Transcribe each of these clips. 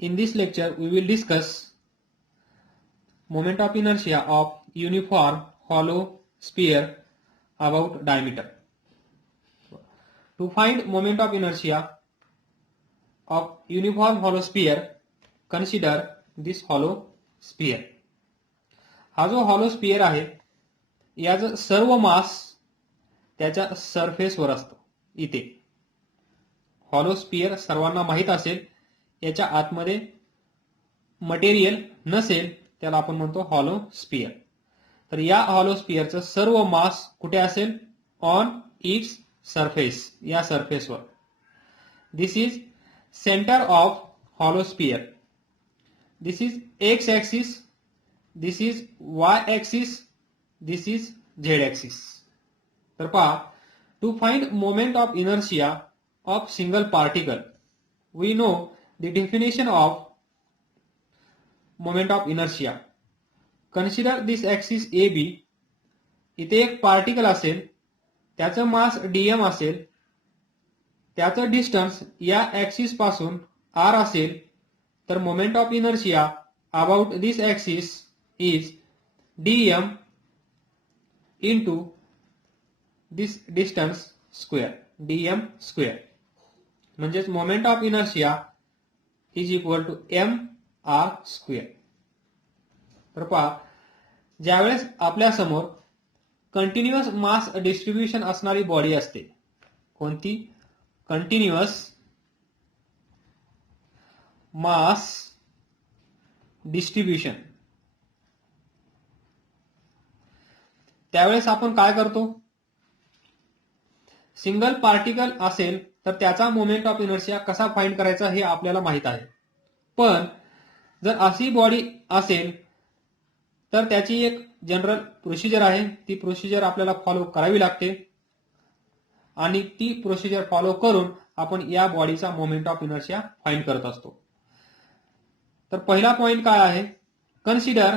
In this lecture, we will discuss moment of inertia of uniform hollow sphere about diameter. To find moment of inertia of uniform hollow sphere, consider this hollow sphere. हा जो hollow sphere आहे याचं सर्व मास त्याच्या सरफेसवर असतं. इथे hollow sphere सर्वांना माहित असेल, याच्या आतमध्ये मटेरियल नसेल त्याला आपण म्हणतो hollow sphere. तर या hollow sphereचं सर्व मास कुठे असेल? ऑन इट्स सरफेस, या सरफेसवर. This is centre of hollow sphere. This is x axis, this is y axis, this is z axis. तर पहा, to find moment of inertia of single particle, we know the definition of moment of inertia. Consider this axis AB. इथे एक particle असेल, त्याचं मास dm असेल, त्याचं distance या axis पासून r असेल, तर moment of inertia about this axis is dm into this distance square, dm square. म्हणजेच moment of inertia is equal to mr square. तर पहा, ज्यावेळेस आपल्या समोर कंटिन्युअस मास डिस्ट्रीब्युशन असणारी बॉडी असते, कोणती? कंटिन्युअस मास डिस्ट्रीब्युशन, त्यावेळेस आपण काय करतो? सिंगल पार्टिकल असेल तर त्याचा मोमेंट ऑफ इनर्शिया कसा फाइंड करायचा हे आपल्याला माहित आहे. पण जर अशी बॉडी असेल तर त्याची एक जनरल प्रोसिजर आहे, ती प्रोसिजर आपल्याला फॉलो करावी लागते आणि ती प्रोसिजर फॉलो करून आपण या बॉडीचा मोमेंट ऑफ इनर्शिया फाइंड करत असतो. तर पहिला पॉइंट काय आहे? कन्सिडर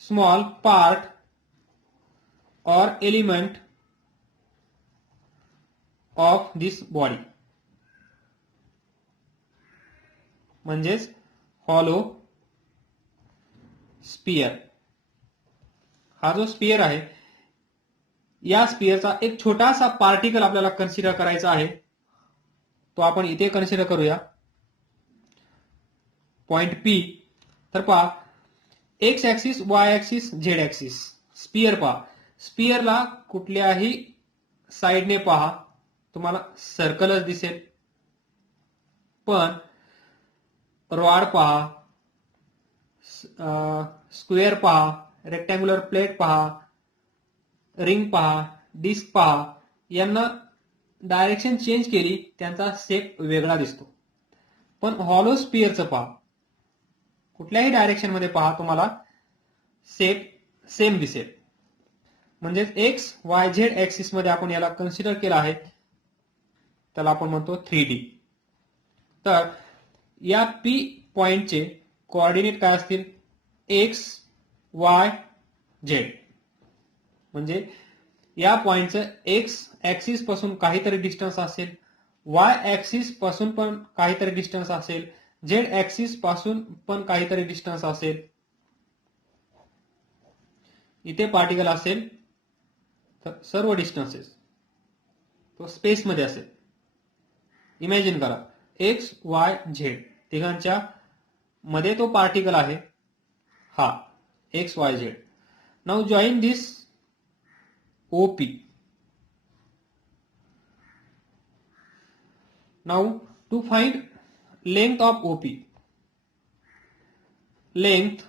स्मॉल पार्ट और एलिमेंट ऑफ दिस बॉडी. म्हणजेच हॉलो स्पियर. हा जो स्पियर आहे, या स्पियरचा एक छोटासा पार्टिकल आपल्याला कन्सिडर करायचा आहे, तो आपण इथे कन्सिडर करूया. Point P. तर पहा, X axis, Y axis, Z axis. Sphere पहा, स्पियरला कुठल्याही साइडने पहा तुम्हाला सर्कलच दिसेल, पण रॉड पहा, स्क्वेअर पहा, रेक्टँग्युलर प्लेट पहा, रिंग पहा, डिस्क पहा, यांना डायरेक्शन चेंज केली त्यांचा शेप वेगळा दिसतो. पण हॉलो स्पियरचं पहा, कुठल्याही डायरेक्शन मध्ये पहा तुम्हाला शेप सेम दिसेल. म्हणजे एक्स वाय झेड ऍक्सिस मध्ये आपण याला कन्सिडर केला आहे, त्याला आपण म्हणतो 3D. तर या पी पॉइंटचे कोऑर्डिनेट काय असतील? X Y Z. म्हणजे या पॉइंटचं एक्स ऍक्सिस पासून काहीतरी डिस्टन्स असेल, वाय ऍक्सिस पासून पण काहीतरी डिस्टन्स असेल, झेड ऍक्सिस पासून पण काहीतरी डिस्टन्स असेल. इथे पार्टिकल असेल तर सर्व डिस्टन्सेस तो स्पेस मध्ये असेल. इमॅजिन करा, एक्स वाय झेड तिघांच्या मध्ये तो पार्टिकल आहे, हा x Y Z. Now join this OP. Now to find length of OP. Length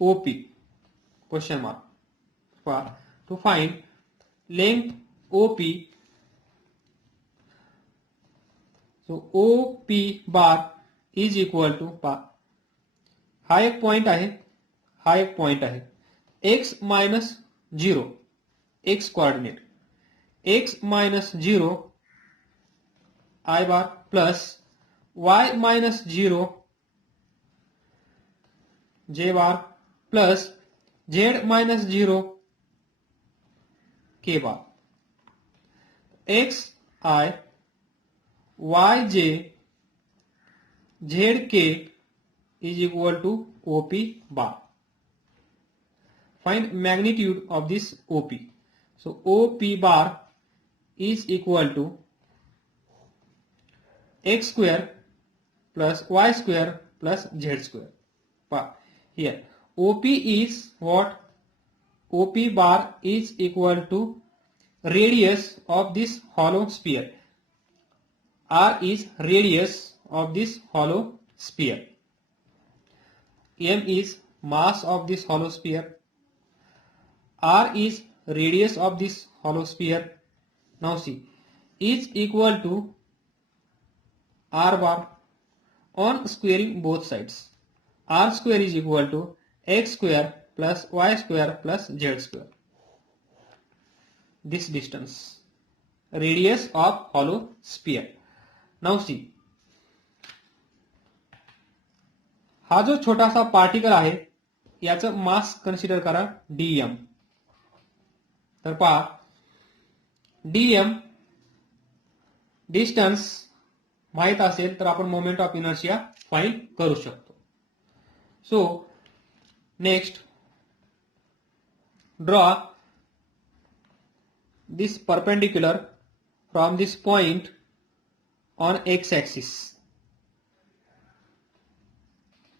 OP question mark. To find length OP, so OP bar is equal to हा एक point आहे, हा एक पॉइंट आहे, x minus 0 x coordinate, x minus 0 I bar plus y minus 0 j bar plus z minus 0 k bar. x I yj zk is equal to OP bar. Find magnitude of this OP. So OP bar is equal to x square plus y square plus z square. Here OP is what? OP bar is equal to radius of this hollow sphere. R is radius of this hollow sphere. M is mass of this hollow sphere. R is radius of this hollow sphere. Now see, is equal to R bar on squaring both sides. R square is equal to x square plus y square plus z square. This distance, radius of hollow sphere. Now see, हा जो छोटासा particle आहे याचं मास consider करा dm. तर पहा dm distance माहित असेल तर आपण मोमेंट ऑफ इनर्शिया फाइंड करू शकतो. So next draw this perpendicular from this point on x-axis.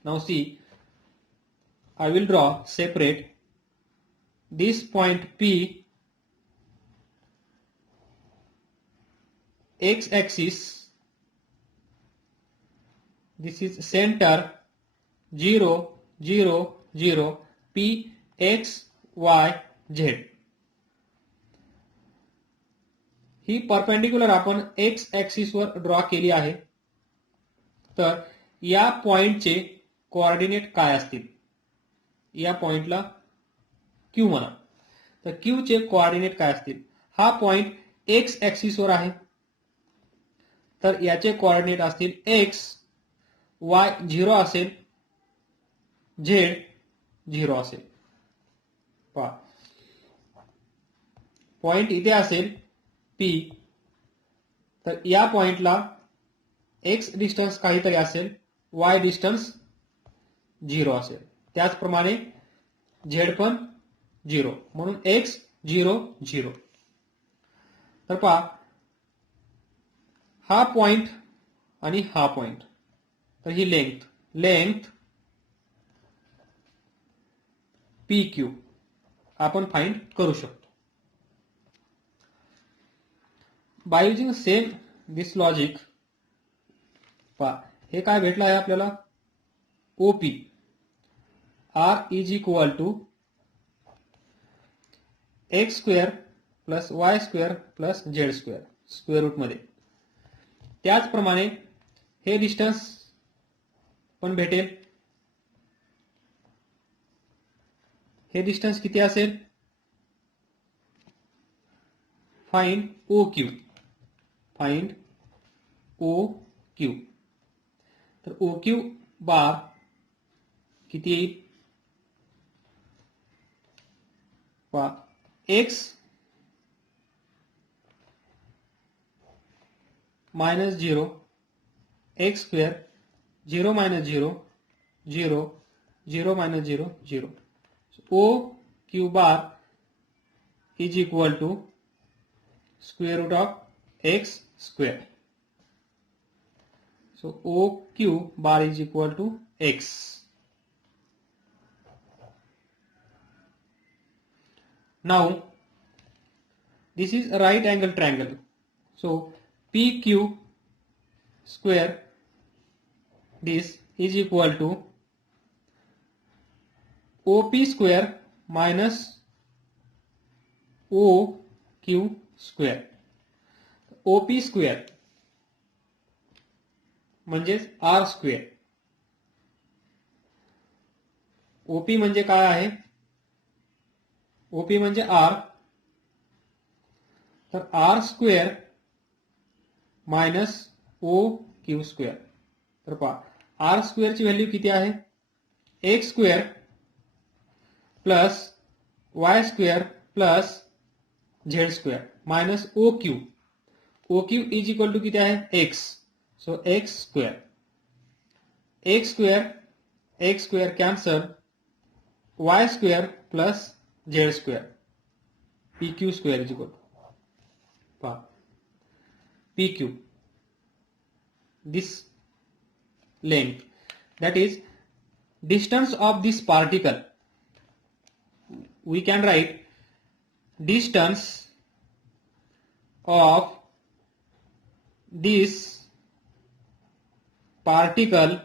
Now see, I will draw separate this point P, x-axis, this is center 0 0 0 P x y z. He perpendicular आपण x axis वर draw केली आहे. तर या पॉइंटचे coordinate काय असतील? या पॉइंटला क्यू म्हणा. तर क्यू चे कोऑर्डिनेट काय असतील? हा पॉइंट एक्स ऍक्सिस वर आहे तर याचे कोऑर्डिनेट असतील एक्स, वाय 0 असेल, झेड 0 असेल. पहा पॉइंट इथे असेल P, तर या पॉइंटला x डिस्टन्स काहीतरी असेल, y डिस्टन्स 0 असेल, त्याचप्रमाणे z पण 0, म्हणून x 0 0. तर पहा हा पॉइंट आणि हा पॉइंट, तर ही लेंथ PQ आपण फाइंड करू शकतो. By using same this logic, पहा हे काय भेटलं आहे आपल्याला? OP R is equal to x square plus y square plus z square square root मध्ये. त्याचप्रमाणे हे डिस्टन्स पण भेटेल. हे डिस्टन्स किती असेल? Find OQ. Find OQ. तर OQ बार किती येईल? पहा x minus 0 x square 0 minus 0 0 0 minus 0 0. OQ bar is equal to square root of x square. So OQ bar is equal to x. Now this is a right angle triangle. So PQ square this is equal to OP square minus OQ square. OP square म्हणजेच R square. OP म्हणजे काय आहे? OP म्हणजे R, तर R square minus OQ square. तर पहा R square ची value किती आहे? x square plus y square plus z square minus OQ. OQ is equal to किती आहे x. So x square, x square cancel, y square plus z square, PQ square is equal to PQ, this length, that is distance of this particle. We can write distance of this particle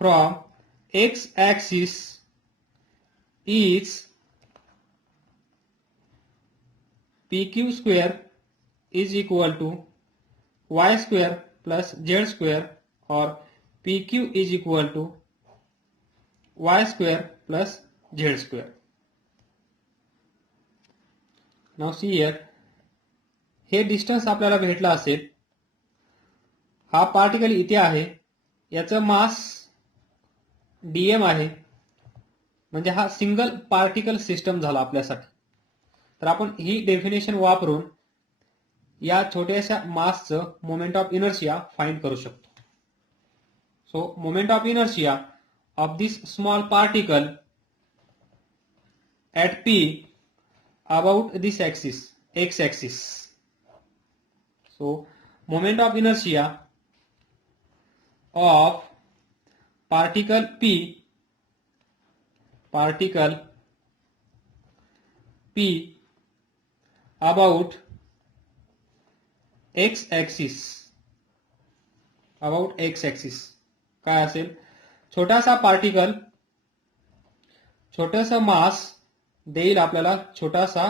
from x axis is PQ square is equal to y square plus z square, or PQ is equal to y square plus z square. Now see here, हे distance आपल्याला भेटला असेल. हा particle इथे आहे, याचं मास dm आहे, म्हणजे हा सिंगल पार्टिकल सिस्टम झाला आपल्यासाठी. तर आपण ही डेफिनेशन वापरून या छोट्याशा मासचं मोमेंट ऑफ इनर्शिया फाइंड करू शकतो. So moment of inertia of this small particle at p about this axis, x axis. So moment of inertia of particle p about x axis, काय असेल, छोटासा पार्टिकल, छोटासा मास देईल आपल्याला छोटासा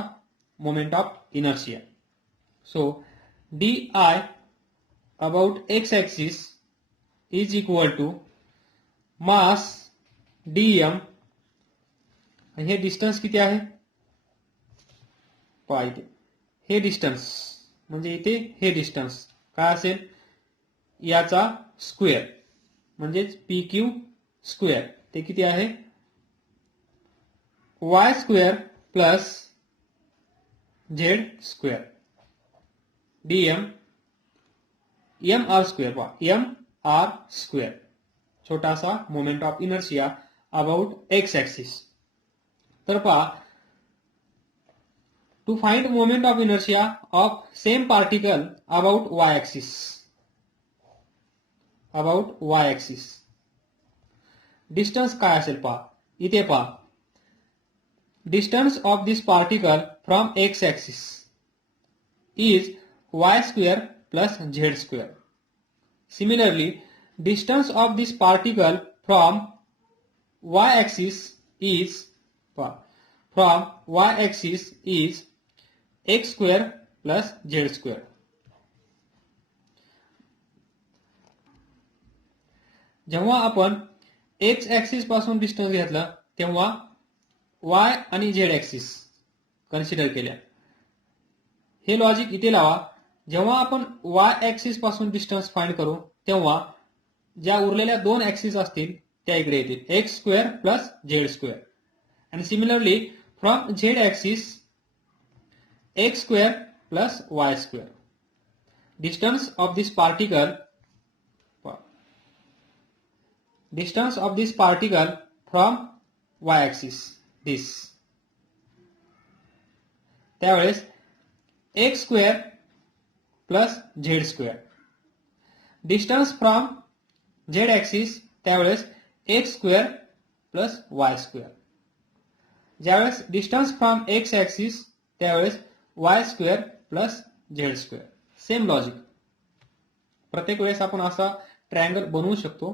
moment of inertia. So D I about X axis is equal to mass DM. हे distance किती आहे पहा इथे, हे डिस्टन्स म्हणजे इथे हे डिस्टन्स काय असेल, याचा स्क्वेअर म्हणजेच PQ स्क्वेअर, ते किती आहे y square plus z square dm mr square, पहा mr स्क्वेअर, छोटासा moment of inertia about X axis. तर पहा, to find moment of inertia of same particle about y axis, distance काय असेल पहा इथे, पहा distance of this particle from x axis is y square plus z square. Similarly, distance of this particle from y axis is x square plus z square. जेव्हा आपण x axis पासून distance घेतला तेव्हा y आणि z axis consider केल्या. हे logic इथे लावा. जेव्हा आपण y ऍक्सिस पासून डिस्टन्स फाइंड करू तेव्हा ज्या उरलेल्या दोन ऍक्सिस असतील त्या इकडे येतील, x square plus z square. आणि similarly from z axis x square plus y square. Distance of this particle from y axis this, त्यावेळेस x square plus z square. Distance from z axis त्यावेळेस x square plus y square. ज्यावेळेस distance from x axis त्यावेळेस y square plus z square. Same logic, प्रत्येक वेळेस आपण असा triangle बनवू शकतो,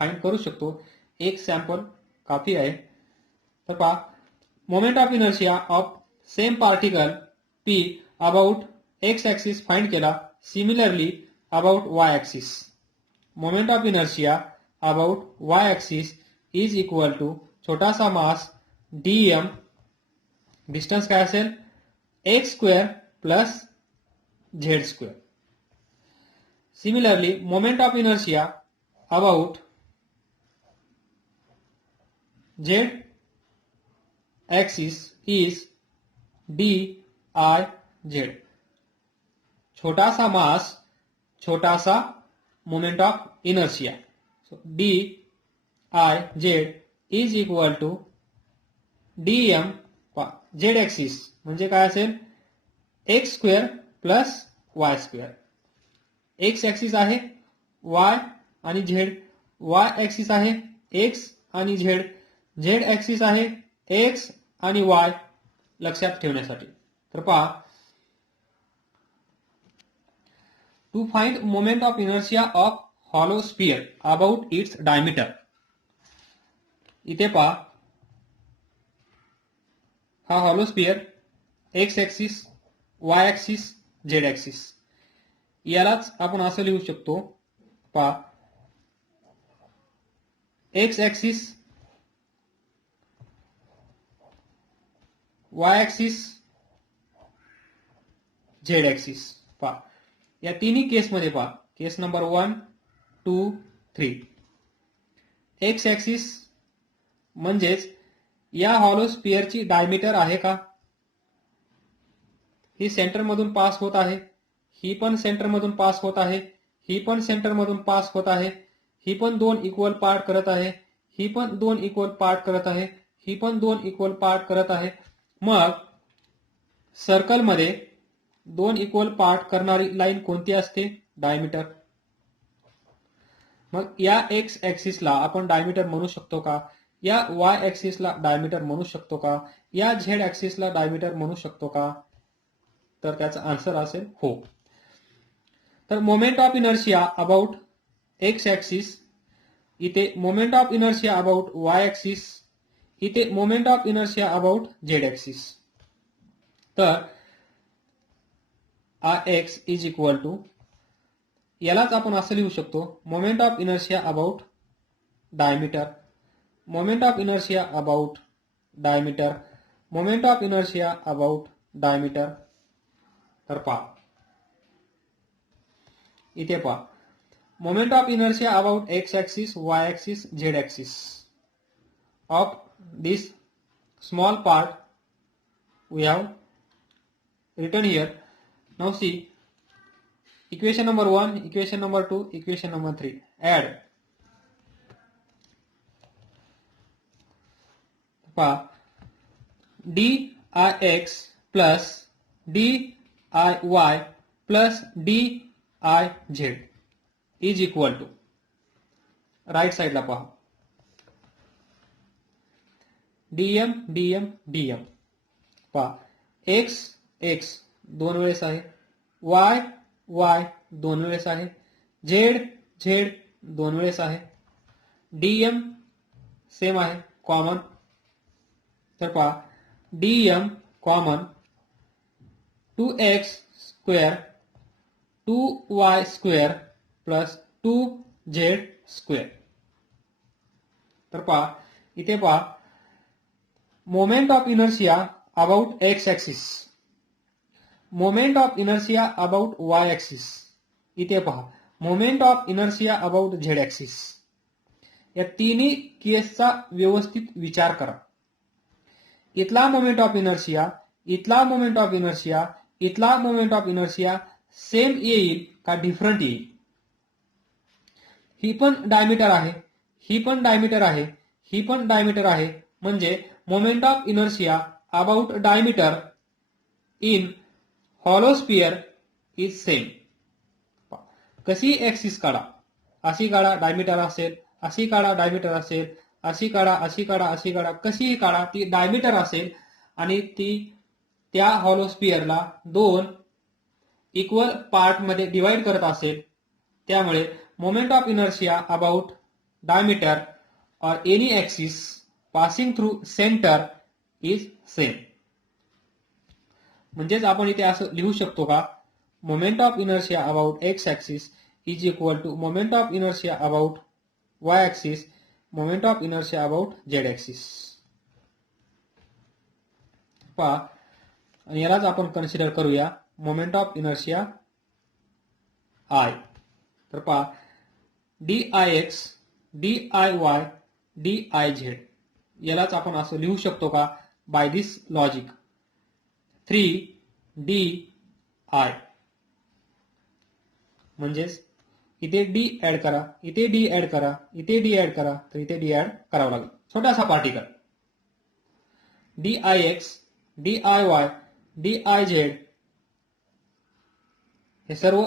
फाइंड करू शकतो. एक सॅम्पल काफी आहे. तर पहा, moment of inertia of same particle P about X axis find केला. Similarly about y axis, moment of inertia about y axis is equal to छोटासा मास dm, डिस्टन्स काय असेल x square plus z square. Similarly moment of inertia about z axis is dIz. छोटासा mass, छोटासा moment of inertia. D I Z is equal to dm Z axis म्हणजे काय असेल, X square plus y square. X axis आहे Y आणि Z, Y axis आहे X आणि Z, Z axis आहे एक्स आणि वाय. लक्षात ठेवण्यासाठी तर पहा, to find moment of inertia of hollow sphere about its diameter. इथे पहा, हा hollow sphere X axis, Y axis, Z axis. यालाच आपण असं लिहू शकतो, पहा, X axis, Y axis, Z axis. पहा, या तिन्ही केसमध्ये पहा, केस नंबर 1, 2, 3. एक्स ऍक्सिस म्हणजेच या हॉलो स्पियरची डायमीटर आहे का, ही सेंटर मधून पास होत आहे, ही पण सेंटर मधून पास होत आहे, ही पण सेंटर मधून पास होत आहे, ही पण 2 इक्वल पार्ट करत आहे, ही पण 2 इक्वल पार्ट करत आहे, ही पण 2 इक्वल पार्ट करत आहे. मग सर्कल मध्ये 2 इक्वल पार्ट करणारी लाईन कोणती असते, डायमीटर. मग या एक्स ऍक्सिसला आपण डायमीटर म्हणू शकतो का, या वाय ऍक्सिसला डायमीटर म्हणू शकतो का, या झेड ऍक्सिसला डायमीटर म्हणू शकतो का, तर त्याचा आन्सर असेल हो. तर moment of inertia about X axis, इथे moment of inertia about Y axis, इथे moment of inertia about Z axis. तर Ix इज इक्वल टू, यालाच आपण असं लिहू शकतो, moment of inertia about diameter, moment of inertia about diameter, moment of inertia about diameter. तर पहा, इथे पहा, moment of inertia about X axis, Y axis, Z axis of this small part we have written here. Now see, equation number 1, equation number 2, equation number 3. Add. dix plus diy plus diz is equal to, right side ला पहा, dm dm dm. पहा, x x 2 वेळेस आहे, y y 2 वेळेस आहे, z z 2 वेळेस आहे, dm same आहे, कॉमन. तर पहा, dm common 2x square 2y square plus 2z square. तर पहा, इथे पहा, moment of inertia about X axis, moment of inertia about Y axis, इथे पहा, moment of inertia about Z axis. या तिन्ही केसचा व्यवस्थित विचार करा. इथला मोमेंट ऑफ इनर्शिया, इथला मोमेंट ऑफ इनर्शिया, इथला मोमेंट ऑफ इनर्शिया सेम येईल का डिफरंट येईल. ही पण डायमीटर आहे, ही पण डायमीटर आहे, ही पण डायमीटर आहे, म्हणजे moment of inertia about diameter in hollow sphere is same. कशी ऍक्सिस काढा, अशी काढा डायमीटर असेल, अशी काढा डायमीटर असेल, अशी काढा, अशी काढा, अशी काढा, कशीही काढा, ती डायमीटर असेल आणि ती त्या हॉलो स्पियरला 2 इक्वल पार्ट मध्ये डिवाइड करत असेल. त्यामुळे moment of inertia about diameter और any axis passing through centre is same. म्हणजेच आपण इथे असं लिहू शकतो का, moment of inertia about X axis is equal to moment of inertia about Y axis, moment of inertia about Z axis. पहा, आणि यालाच आपण कन्सिडर करूया मोमेंट ऑफ इनर्शिया आय. तर पहा, dix diy diz, यालाच आपण असं लिहू शकतो का, बाय दिस लॉजिक 3di म्हणजेच इथे डी ऍड करा, इथे डी ऍड करा, इथे डी ऍड करा, तर इथे डी ऍड करावं लागेल. छोटासा पार्टिकल dix, diy, dij हे सर्व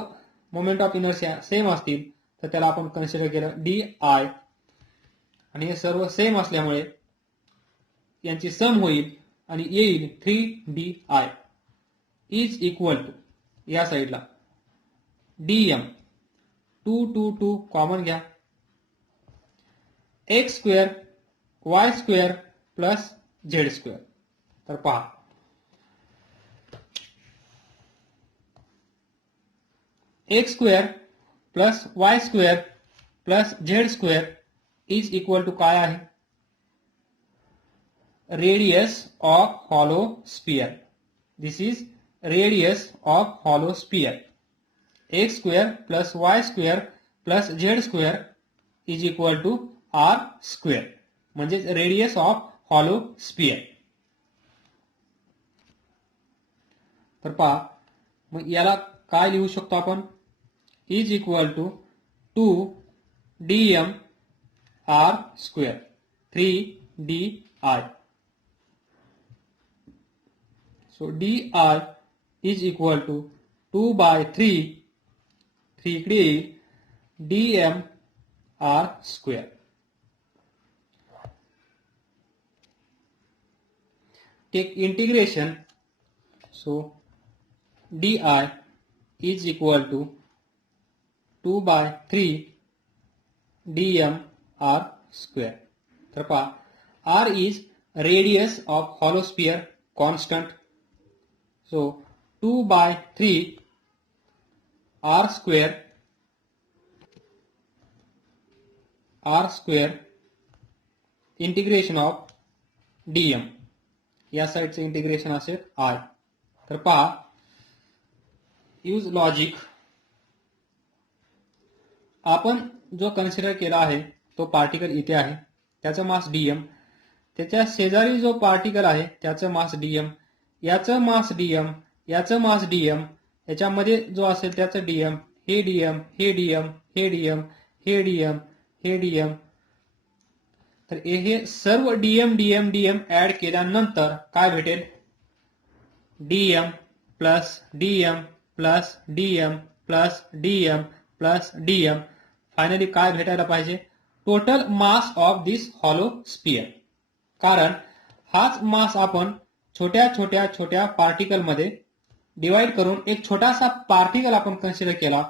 मोमेंट ऑफ इनर्शिया सेम असतील तर त्याला आपण कन्सिडर केलं डी आय, आणि हे सर्व सेम असल्यामुळे यांची सम होईल आणि येईल 3di इज इक्वल टू या साईडला dm 2 2 2 कॉमन घ्या x square y square plus z square. तर पहा x square plus y square plus z square is equal to काय आहे? Radius of hollow sphere. This is radius of hollow sphere. x square plus y square plus z square is equal to r square, म्हणजेच radius of hollow sphere. तर पहा मग याला काय लिहू शकतो आपण? Is equal to 2dm r square 3di. So di is equal to 2 by 3 इकडे येईल dm r square. Take integration. So di is equal to 2 by 3 dm r square. तर पहा r is radius of hollow sphere constant. So 2 by 3 r square integration of dm, या साइडचे integration असेल I. तर पहा use logic. आपण जो consider केला आहे तो पार्टिकल इथे आहे, त्याचं मास dm. त्याच्या शेजारी जो पार्टिकल आहे त्याचं मास dm, याचं मास dm, याचं मास dm, याच्यामध्ये जो असेल त्याचं dm, हे dm, हे dm, हे dm, हे dm, हे dm. तर हे सर्व dm dm dm ऍड केल्यानंतर काय भेटेल? dm plus dm plus dm plus dm plus dm. Finally काय भेटायला पाहिजे? Total mass of this hollow sphere. कारण हाच मास आपण छोट्या छोट्या छोट्या पार्टिकल मध्ये डिवाइड करून एक छोटासा पार्टिकल आपण कन्सिडर केला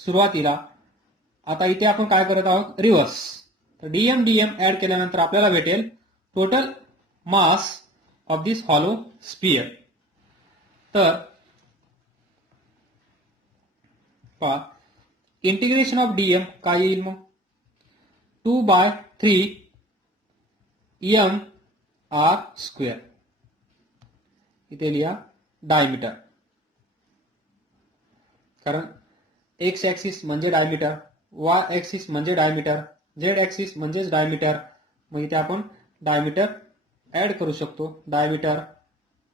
सुरुवातीला. आता इथे आपण काय करत आहोत? रिव्हर्स. तर dm dm ऍड केल्यानंतर आपल्याला भेटेल total mass of this hollow sphere. तर पहा इंटिग्रेशन ऑफ dm काय येईल मग? 2 by 3 m r स्क्वेअर. इथे लिहा डायमीटर, कारण x ऍक्सिस म्हणजे डायमीटर, y ऍक्सिस म्हणजे डायमीटर, z ऍक्सिस म्हणजेच डायमीटर. मग इथे आपण डायमीटर ऍड करू शकतो. डायमीटर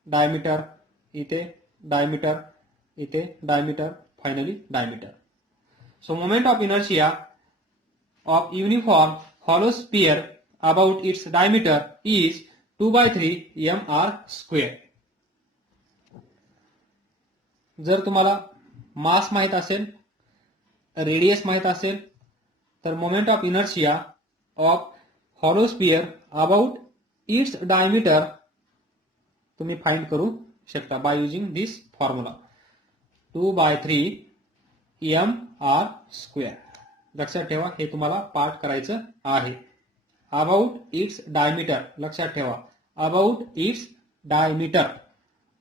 डायमीटर, इथे डायमीटर, इथे diameter, finally diameter. So moment of inertia of uniform hollow sphere about its diameter is 2 by 3 mr square. जर तुम्हाला मास माहित असेल, रेडियस माहित असेल, तर moment of inertia of hollow sphere about its diameter तुम्ही फाइंड करू शकता by using this formula 2 by 3 mr square. लक्षात ठेवा, हे तुम्हाला पाठ करायचं आहे. अबाउट इट्स डायमीटर, लक्षात ठेवा, about its diameter.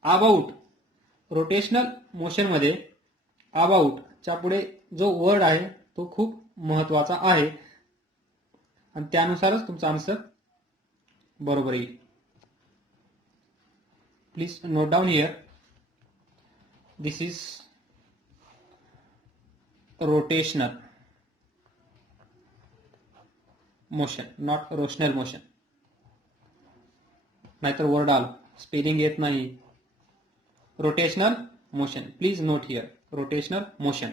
About rotational motion मध्ये अबाउट च्या पुढे जो वर्ड आहे तो खूप महत्वाचा आहे आणि त्यानुसारच तुमचा आन्सर बरोबर येईल. Please note down here. This is rotational motion, not rotional motion. नाहीतर वर्ड आलो, स्पेलिंग येत नाही. Rotational motion, please note here, rotational motion.